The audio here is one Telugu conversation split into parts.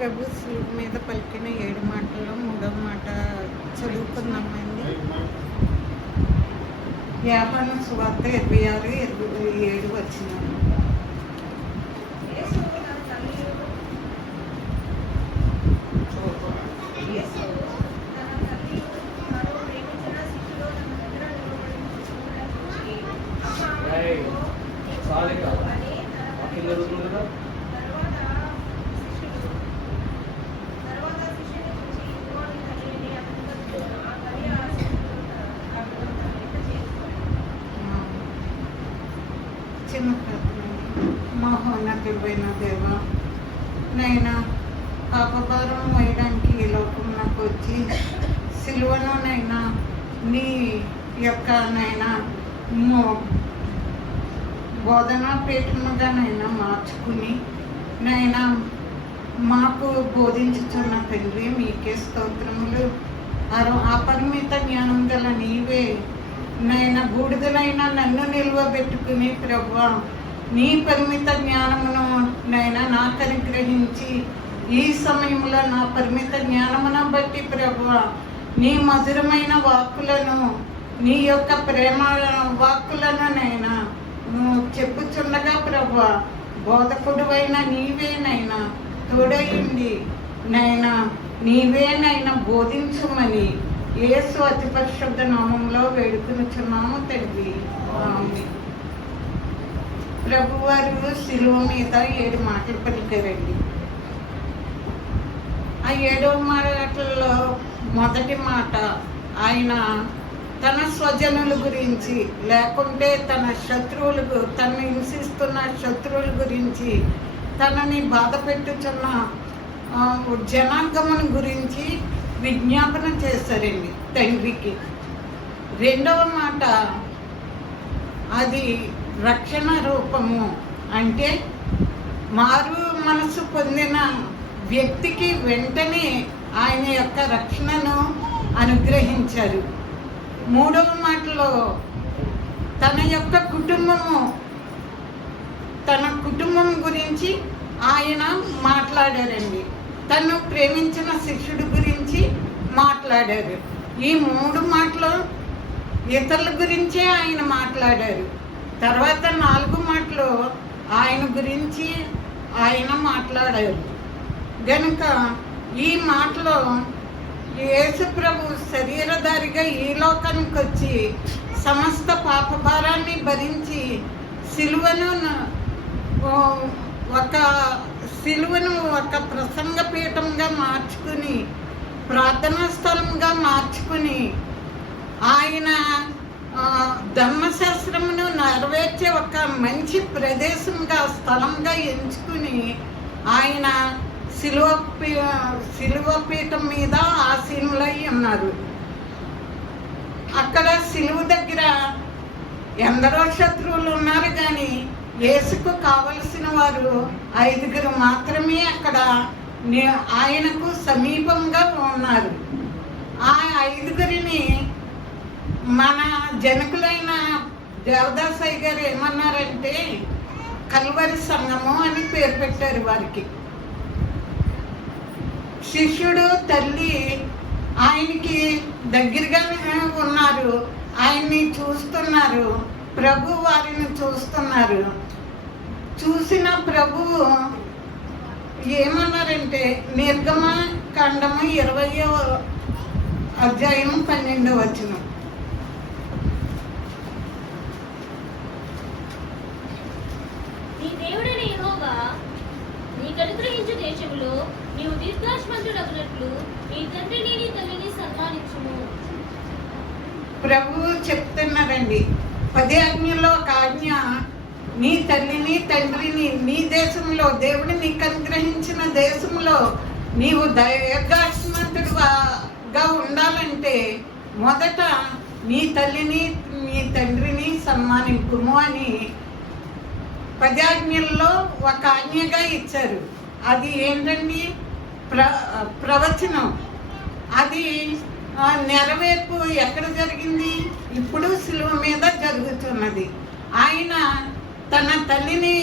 ప్రభు శిలువ మీద పలికిన ఏడు మాటల్లో మూడవ మాట చదువుకుందామండి. వ్యాపారం సువార్త ఇరవై ఆరు ఇరవై ఏడు వచ్చిందండి ఏయ్, చాలు ఇక. వాక్యం జరుగుతుంది కదా? చిన్న ప్రార్థన మహోన్నతుడైన దేవ నైనా పాపభారం వేయడానికి ఈ లోకంలోకి వచ్చి సిలువను నైనా నీ యొక్క నైనా బోధనా పీఠముగానైనా మార్చుకుని నైనా మాకు బోధించుతున్న తండ్రి మీకే స్తోత్రములు. అపరిమిత జ్ఞానం గల నీవే నైనా బూడిదలైన నన్ను నిల్వబెట్టుకుని ప్రభు నీ పరిమిత జ్ఞానమును నైనా నాకు అనుగ్రహించి ఈ సమయంలో నా పరిమిత జ్ఞానమును బట్టి ప్రభు నీ మధురమైన వాక్కులను నీ యొక్క ప్రేమ వాక్కులను నైనా చెప్పుచుండగా ప్రభు బోధకుడువైన నీవేనైనా తోడయింది నైనా నీవేనైనా బోధించమని ఏసు అతి పరిశుద్ధ నామంలో వేడుకునుచున్నాము తండ్రి ఆమేన్. ప్రభువారు శిలువ మీద ఏడు మాటలు పలికారండి. ఆ ఏడవ మాటలలో మొదటి మాట ఆయన తన స్వజనుల గురించి లేకుంటే తన శత్రువులకు తను హింసిస్తున్న శత్రువుల గురించి తనని బాధ పెట్టుచున్న జనాంగమును గురించి విజ్ఞాపన చేశారండి తండ్రికి. రెండవ మాట అది రక్షణ రూపము అంటే మారు మనసు పొందిన వ్యక్తికి వెంటనే ఆయన యొక్క రక్షణను అనుగ్రహించారు. మూడవ మాటలో తన యొక్క కుటుంబము తన కుటుంబం గురించి ఆయన మాట్లాడారండి. తను ప్రేమించిన శిష్యుడి గురించి మాట్లాడారు. ఈ మూడు మాటలు ఇతరుల గురించే ఆయన మాట్లాడారు. తర్వాత నాలుగు మాటలు ఆయన గురించి ఆయన మాట్లాడారు. గనుక ఈ మాటలో యేసు ప్రభు శరీరధారిగా ఈ లోకానికి వచ్చి సమస్త పాపభారాన్ని భరించి సిలువను ఒక సిలువను ఒక ప్రసంగ పీఠంగా మార్చుకుని ప్రార్థనా స్థలంగా మార్చుకుని ఆయన ధర్మశాస్త్రమును నెరవేర్చే ఒక మంచి ప్రదేశంగా స్థలంగా ఎంచుకుని ఆయన శిలువ పీ- శిలువ పీఠం మీద ఆసీనులై ఉన్నారు. అక్కడ శిలువ దగ్గర ఎందరో శత్రువులు ఉన్నారు కానీ యేసుకు కావలసిన వారు ఐదుగురు మాత్రమే అక్కడ ఆయనకు సమీపంగా ఉన్నారు. ఆ ఐదుగురిని మన జనకులైన దేవదాసయ్య గారు ఏమన్నారంటే కల్వరి సంఘము అని పేరు పెట్టారు వారికి. శిష్యుడు తల్లి ఆయనకి దగ్గరగా ఉన్నారు. ఆయన్ని చూస్తున్నారు. ప్రభు వారిని చూస్తున్నారు. చూసిన ప్రభు ఏమన్నారంటే నిర్గమ ఖండము ఇరవయో అధ్యాయం పన్నెండో వచ్చినాం నీ దేవుడైన యెహోవా నీకు దేశములో నీవు దీర్ఘాశ్మంతుడగునట్లు నీ తండ్రిని నీ తల్లిని సన్మానించుము. ప్రభు చెప్తున్నారండి పది ఆజ్ఞలో ఒక ఆజ్ఞ నీ తల్లిని తండ్రిని నీ దేశంలో దేవుడు నీకు అనుగ్రహించిన దేశంలో నీవు దీర్ఘాశ్మంతుడుగా ఉండాలంటే మొదట నీ తల్లిని నీ తండ్రిని సన్మానింపుము అని పదాజ్ఞల్లో ఒక ఆజ్ఞగా ఇచ్చారు. అది ఏంటండి? ప్ర ప్రవచనం. అది నెరవేర్పు ఎక్కడ జరిగింది? ఇప్పుడు సులువ మీద జరుగుతున్నది. ఆయన తన తల్లిని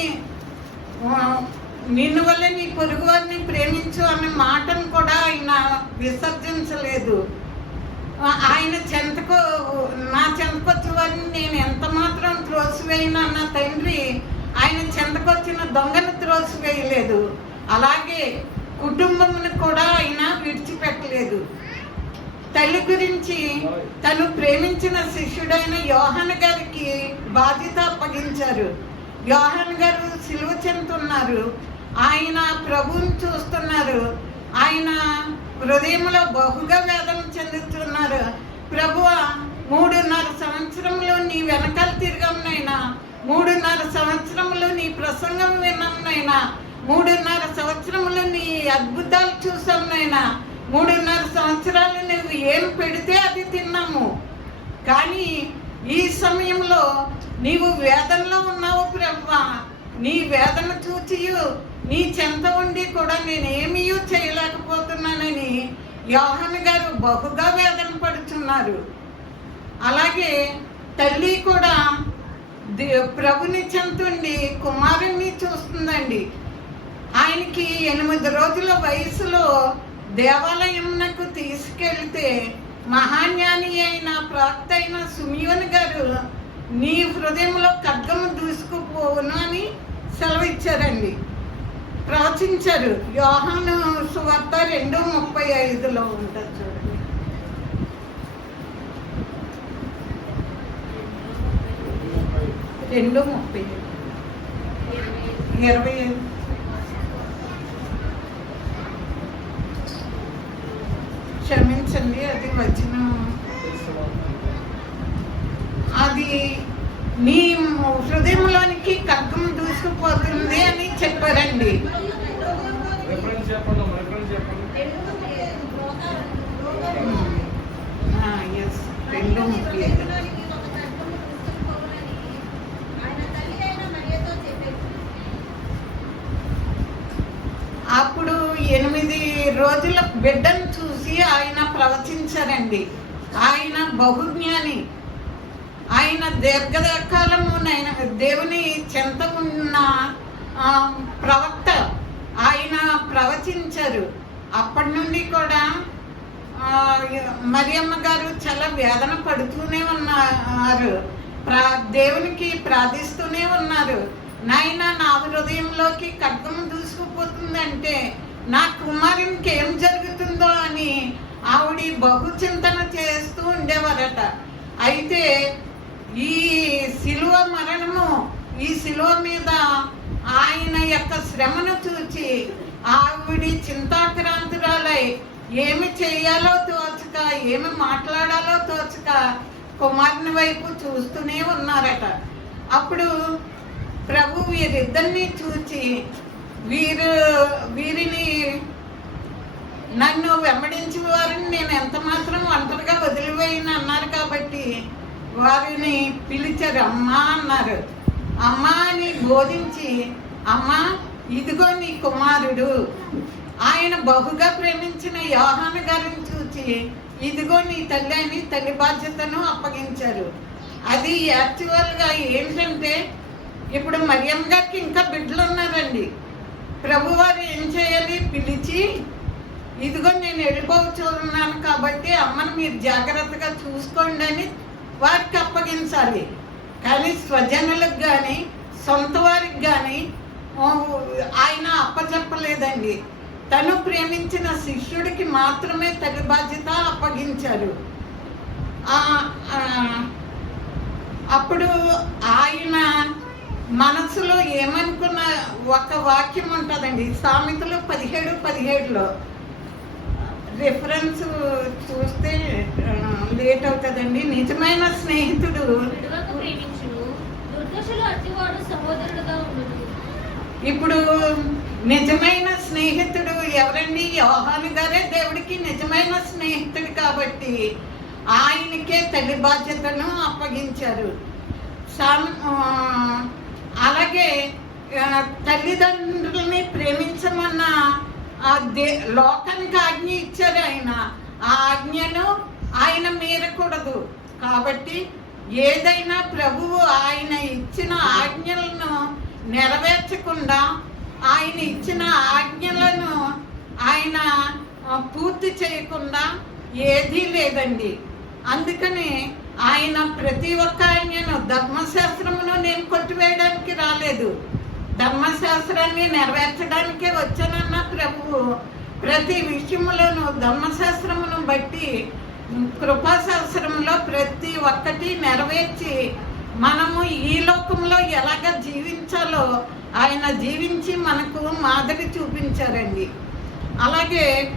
నిన్ను వల్ల నీ పొరుగు వారిని ప్రేమించు అనే మాటను కూడా ఆయన విసర్జించలేదు. ఆయన చెంతకు నా చెంతకొచ్చిన వారిని నేను ఎంత మాత్రం త్రోసివేయను అన్న తండ్రి ఆయన చెంతకొచ్చిన దొంగను త్రోసివేయలేదు. అలాగే కుటుంబమును కూడా ఆయన విడిచిపెట్టలేదు. తల్లి గురించి తను ప్రేమించిన శిష్యుడైన యోహన్ గారికి బాధ్యత అప్పగించారు. యోహన్ గారు సిలువ చెందుతున్నారు. ఆయన ప్రభువుని చూస్తున్నారు. ఆయన హృదయంలో బహుగా వేదన చెందుతున్నారు. ప్రభువ మూడున్నర సంవత్సరంలో నీ వెనకాల తిరగంనైనా మూడున్నర సంవత్సరంలో నీ ప్రసంగం విన్నాంనైనా మూడున్నర సంవత్సరములు నీ అద్భుతాలు చూసాంనైనా మూడున్నర సంవత్సరాలు నువ్వు ఏం పెడితే అది తిన్నాము. కానీ ఈ సమయంలో నీవు వేదనలో ఉన్నావు బ్రహ్మ నీ వేదన చూచియు నీ చెంత ఉండి కూడా నేనేమీ చేయలేకపోతున్నానని యోహన్ గారు బహుగా వేదన పడుతున్నారు. అలాగే తల్లి కూడా ప్రభుని ప్రభుని చెంతుండి కుమారుణ్ణి చూస్తుందండి. ఆయనకి ఎనిమిది రోజుల వయసులో దేవాలయమునకు తీసుకెళ్తే మహాజ్ఞాని అయిన ప్రాప్త అయిన సుమియోన్ గారు నీ హృదయంలో ఖడ్గము దూసుకుపోవును అని సెలవిచ్చారండి. ప్రవచించారు యోహాను సువార్త రెండు ముప్పై ఐదులో ఉంటుంది చూడండి. రెండు ముప్పై ఇరవై ఐదు. క్షమించండి అది వచ్చిన అది నీ హృదయంలోనికి ఖడ్గం దూసుకుపోతుంది అని చెప్పారండి. రెండు ముప్పై ఐదు అప్పుడు ఎనిమిది రోజుల బిడ్డను చూసి ఆయన ప్రవచించారండి. ఆయన బహుజ్ఞాని. ఆయన దీర్ఘకాలము దేవుని చెంత ఉన్న ప్రవక్త ఆయన ప్రవచించారు. అప్పటి నుండి కూడా మరియమ్మ గారు చాలా వేదన పడుతూనే ఉన్నారు. ప్రా దేవునికి ప్రార్థిస్తూనే ఉన్నారు. నాయన నా హృదయంలోకి ఖడ్గం దూసుకుపోతుందంటే నా కుమారునికి ఏం జరుగుతుందో అని ఆవిడ బహు చింతన చేస్తూ ఉండేవారట. అయితే ఈ శిలువ మరణము ఈ శిలువ మీద ఆయన యొక్క శ్రమను చూచి ఆవిడ చింతాక్రాంతురాలై ఏమి చేయాలో తోచక ఏమి మాట్లాడాలో తోచక కుమారుని వైపు చూస్తూనే ఉన్నారట. అప్పుడు ప్రభు వీరిద్దరిని చూచి వీరు వీరిని నన్ను వెంబడించిన వారిని నేను ఎంత మాత్రం ఒంటరిగా వదిలివేయను అన్నారు కాబట్టి వారిని పిలిచారు. అమ్మా అన్నారు. అమ్మా అని బోధించి అమ్మా ఇదిగో నీ కుమారుడు. ఆయన బహుగా ప్రేమించిన యోహాను గారిని చూచి ఇదిగో నీ తల్లి అని తల్లి బాధ్యతను అప్పగించారు. అది యాక్చువల్గా ఏంటంటే ఇప్పుడు మరియమ్మ గారికి ఇంకా బిడ్డలు ఉన్నారండి. ప్రభువారు ఏం చేయాలి? పిలిచి ఇదిగో నేను వెళ్ళిపోతున్నాను కాబట్టి అమ్మను మీరు జాగ్రత్తగా చూసుకోండి అని వారికి అప్పగించాలి. కానీ స్వజనులకు కానీ సొంత వారికి కానీ ఆయన అప్పచెప్పలేదండి. తను ప్రేమించిన శిష్యుడికి మాత్రమే తల్లి బాధ్యత అప్పగించారు. అప్పుడు ఆయన మనసులో ఏమనుకున్న ఒక వాక్యం ఉంటుందండి. సామెతలు పదిహేడు పదిహేడులో రిఫరెన్స్ చూస్తే లేట్ అవుతుందండి. నిజమైన స్నేహితుడు ఇప్పుడు నిజమైన స్నేహితుడు ఎవరండి? యోహాను గారే దేవుడికి నిజమైన స్నేహితుడు కాబట్టి ఆయనకే తల్లి బాధ్యతను అప్పగించారు. సామ్ అలాగే తల్లిదండ్రుల్ని ప్రేమించమన్న ఆ దే లోకానికి ఆజ్ఞ ఇచ్చారు ఆయన. ఆ ఆజ్ఞను ఆయన మీరకూడదు. కాబట్టి ఏదైనా ప్రభువు ఆయన ఇచ్చిన ఆజ్ఞలను నెరవేర్చకుండా ఆయన ఇచ్చిన ఆజ్ఞలను ఆయన పూర్తి చేయకుండా ఏదీ లేదండి. అందుకని ఆయన ప్రతి ఒక్క ఆజ్ఞను ధర్మశాస్త్రమును నేను కొట్టివేయడానికి రాలేదు. ధర్మశాస్త్రాన్ని నెరవేర్చడానికే వచ్చానన్న ప్రభువు ప్రతి విషయంలోనూ ధర్మశాస్త్రమును బట్టి కృపాశాస్త్రంలో ప్రతి ఒక్కటి నెరవేర్చి మనము ఈ లోకంలో ఎలాగ జీవించాలో ఆయన జీవించి మనకు మాదిరి చూపించారండి. అలాగే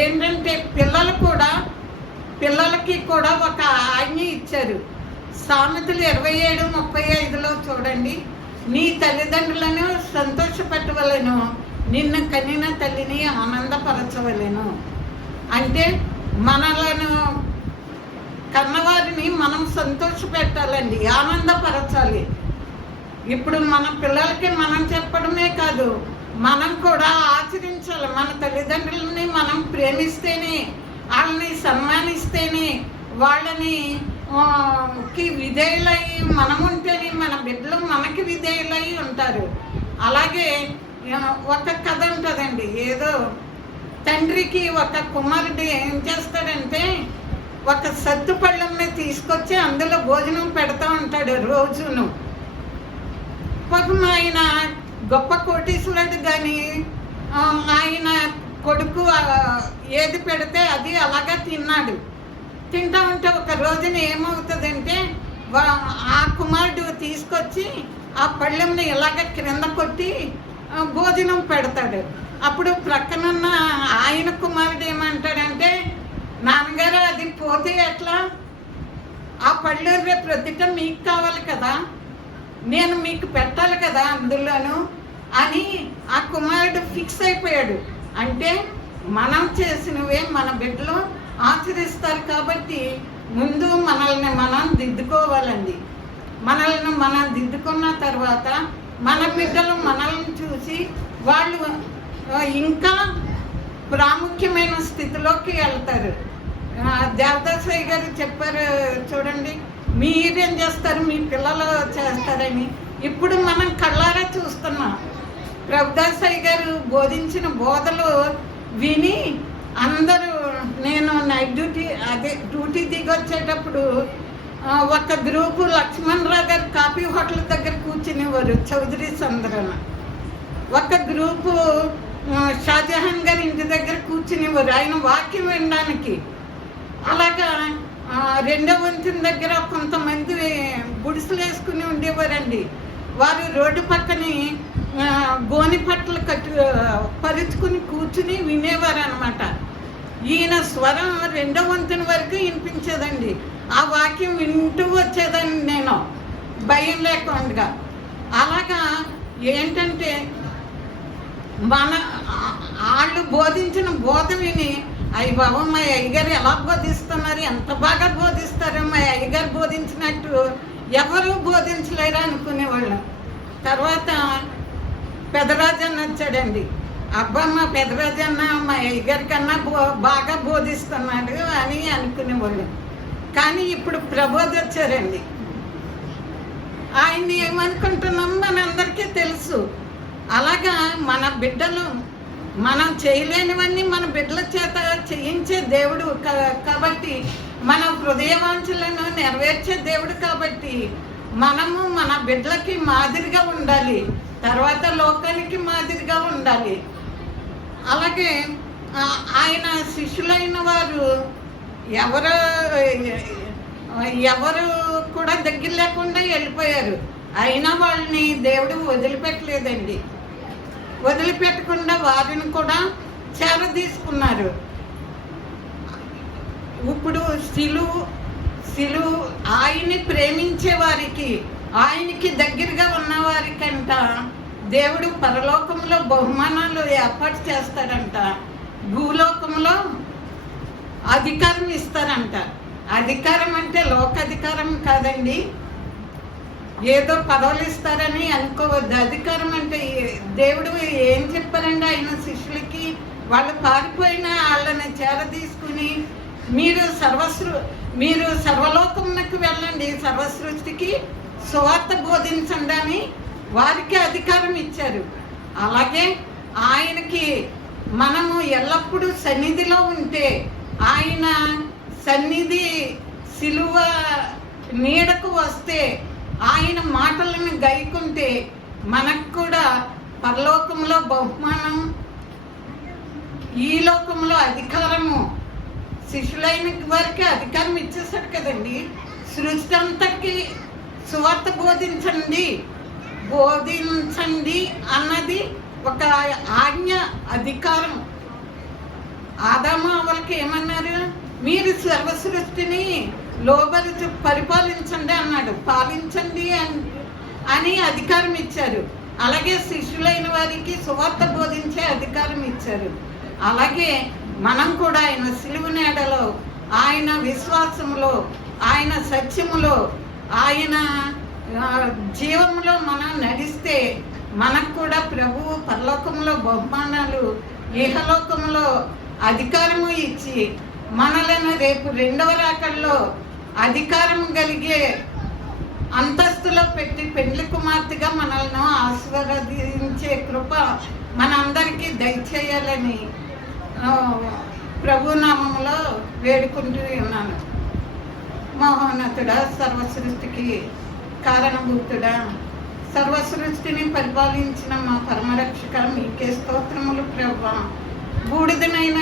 ఏంటంటే పిల్లలు కూడా పిల్లలకి కూడా ఒక ఆజ్ఞ ఇచ్చారు. సామెతలు ఇరవై ఏడు ముప్పై ఐదులో చూడండి. నీ తల్లిదండ్రులను సంతోషపెట్టవలను నిన్ను కనిన తల్లిని ఆనందపరచవలెను. అంటే మనలను కన్నవారిని మనం సంతోషపెట్టాలండి ఆనందపరచాలి. ఇప్పుడు మన పిల్లలకి మనం చెప్పడమే కాదు మనం కూడా ఆచరించాలి. మన తల్లిదండ్రులని మనం ప్రేమిస్తేనే వాళ్ళని సన్మానిస్తేనే వాళ్ళని కి విధేయులై మనముంటేనే మన బిడ్డలు మనకి విధేయులై ఉంటారు. అలాగే ఒక కథ ఉంటుందండి. ఏదో తండ్రికి ఒక కుమారుడు ఏం చేస్తాడంటే ఒక సత్తు పళ్ళని తీసుకొచ్చి అందులో భోజనం పెడతా ఉంటాడు రోజును. పాపం ఆయన గొప్ప కోటీశ్వరుడు కానీ ఆయన కొడుకు ఏది పెడితే అది అలాగా తిన్నాడు. తింటా ఉంటే ఒక రోజున ఏమవుతుందంటే వా- ఆ కుమారుడు తీసుకొచ్చి ఆ పళ్ళెంని ఇలాగ క్రింద కొట్టి భోజనం పెడతాడు. అప్పుడు ప్రక్కనున్న ఆయన కుమారుడు ఏమంటాడంటే నాన్నగారు అది పోతే ఎట్లా? ఆ పళ్ళు రేపు మీకు కావాలి కదా. నేను మీకు పెట్టాలి కదా అందులోను అని ఆ కుమారుడు ఫిక్స్ అయిపోయాడు. అంటే మనం చేసినవే మన బిడ్డలు ఆచరిస్తారు కాబట్టి ముందు మనల్ని మనం దిద్దుకోవాలండి. మనల్ని మనం దిద్దుకున్న తర్వాత మన బిడ్డలు మనల్ని చూసి వాళ్ళు ఇంకా ప్రాముఖ్యమైన స్థితిలోకి వెళ్తారు. దేవదాసాయి గారు చెప్పారు చూడండి మీరేం చేస్తారు? మీ పిల్లలు చేస్తారని. ఇప్పుడు మనం కళ్ళారా చూస్తున్నాం. ప్రభుదాసయ్య గారు బోధించిన బోధలు విని అందరూ నేను నైట్ డ్యూటీ అదే డ్యూటీ దిగొచ్చేటప్పుడు ఒక గ్రూపు లక్ష్మణ్ రావు గారు కాఫీ హోటల్ దగ్గర కూర్చునేవారు చౌదరి సందరణ ఒక గ్రూపు షాజహాన్ గారి ఇంటి దగ్గర కూర్చునేవారు ఆయన వాక్యం వినడానికి. అలాగా రెండో వంతెన దగ్గర కొంతమంది గుడిసెలు వేసుకుని ఉండేవారండి. వారు రోడ్డు పక్కని ఆ, గోని పట్టలు కట్టు పరుచుకుని కూర్చుని వినేవారు అనమాట ఈయన స్వరం రెండో వంతుని వరకు వినిపించేదండి. ఆ వాక్యం వింటూ వచ్చేదాన్ని నేను. భయం లేకుండా. అలాగా ఏంటంటే మన వాళ్ళు బోధించిన బోధ విని అయ్యి బాబు మా అయ్యగారు ఎలా బోధిస్తున్నారు? ఎంత బాగా బోధిస్తారు? మా అయ్యగారు బోధించినట్టు ఎవరు బోధించలేరు అనుకునేవాళ్ళు. తర్వాత పెదరాజన్న వచ్చాడండి. అబ్బమ్మ మా పెదరాజన్న మా అయ్యగారి కన్నా బో బాగా బోధిస్తున్నాడు అని అనుకునేవాళ్ళం. కానీ ఇప్పుడు ప్రబోధ వచ్చారండి. ఆయన్ని ఏమనుకుంటున్నాం మనందరికీ తెలుసు. అలాగా మన బిడ్డలు మనం చేయలేనివన్నీ మన బిడ్డల చేత చేయించే దేవుడు కాబట్టి మన హృదయవాంఛలను నెరవేర్చే దేవుడు కాబట్టి మనము మన బిడ్డలకి మాదిరిగా ఉండాలి. తర్వాత లోకానికి మాదిరిగా ఉండాలి. అలాగే ఆయన శిష్యులైన వారు ఎవరు ఎవరు కూడా దగ్గర లేకుండా వెళ్ళిపోయారు. అయినా వాళ్ళని దేవుడు వదిలిపెట్టలేదండి. వదిలిపెట్టకుండా వారిని కూడా చేర తీసుకున్నారు ఇప్పుడు సిలువు సిలువు ఆయన్ని ప్రేమించే వారికి ఆయనకి దగ్గరగా ఉన్నవారికంట దేవుడు పరలోకంలో బహుమానాలు ఏర్పాటు చేస్తాడంట. భూలోకంలో అధికారం ఇస్తారంట. అధికారం అంటే లోకాధికారం కాదండి. ఏదో పదవులు ఇస్తారని అనుకోవద్దు. అధికారం అంటే దేవుడు ఏం చెప్పారండి ఆయన శిష్యులకి? వాళ్ళు పారిపోయిన వాళ్ళని చేర తీసుకుని మీరు సర్వస్వ మీరు సర్వలోకమునకు వెళ్ళండి సర్వసృష్టికి సువార్త బోధించండి అని వారికి అధికారం ఇచ్చారు. అలాగే ఆయనకి మనము ఎల్లప్పుడూ సన్నిధిలో ఉంటే ఆయన సన్నిధి సిలువ నీడకు వస్తే ఆయన మాటలను గైకుంటే మనకు కూడా పరలోకంలో బహుమానం ఈ లోకంలో అధికారము శిష్యులైన వారికి అధికారం ఇచ్చేసాడు కదండి. సృష్టి అంతకి సువార్త బోధించండి. బోధించండి అన్నది ఒక ఆజ్ఞ అధికారం. ఆదామ వాళ్ళకి ఏమన్నారు? మీరు సర్వ సృష్టిని లోబరి పరిపాలించండి అన్నాడు. పాలించండి అని అని అధికారం ఇచ్చారు. అలాగే శిష్యులైన వారికి సువార్త బోధించే అధికారం ఇచ్చారు. అలాగే మనం కూడా ఆయన సిలువు నీడలో ఆయన విశ్వాసములో ఆయన సత్యములో ఆయన జీవంలో మనం నడిస్తే మనకు కూడా ప్రభువు పరలోకంలో బహుమానాలు ఇహలోకంలో అధికారము ఇచ్చి మనలను రేపు రెండవ రాకల్లో అధికారం కలిగే అంతస్తులో పెట్టి పెండ్లి కుమార్తెగా మనల్ని ఆశీర్వదించే కృప మనందరికీ దయచేయాలని ప్రభునామంలో ప్రభు నామములో వేడుకుంటూ ఉన్నాను. మహోన్నతుడా సర్వసృష్టికి కారణభూతుడా సర్వసృష్టిని పరిపాలించిన మా పరమరక్షక మీకే స్తోత్రములు ప్రభా. బూడిదనైన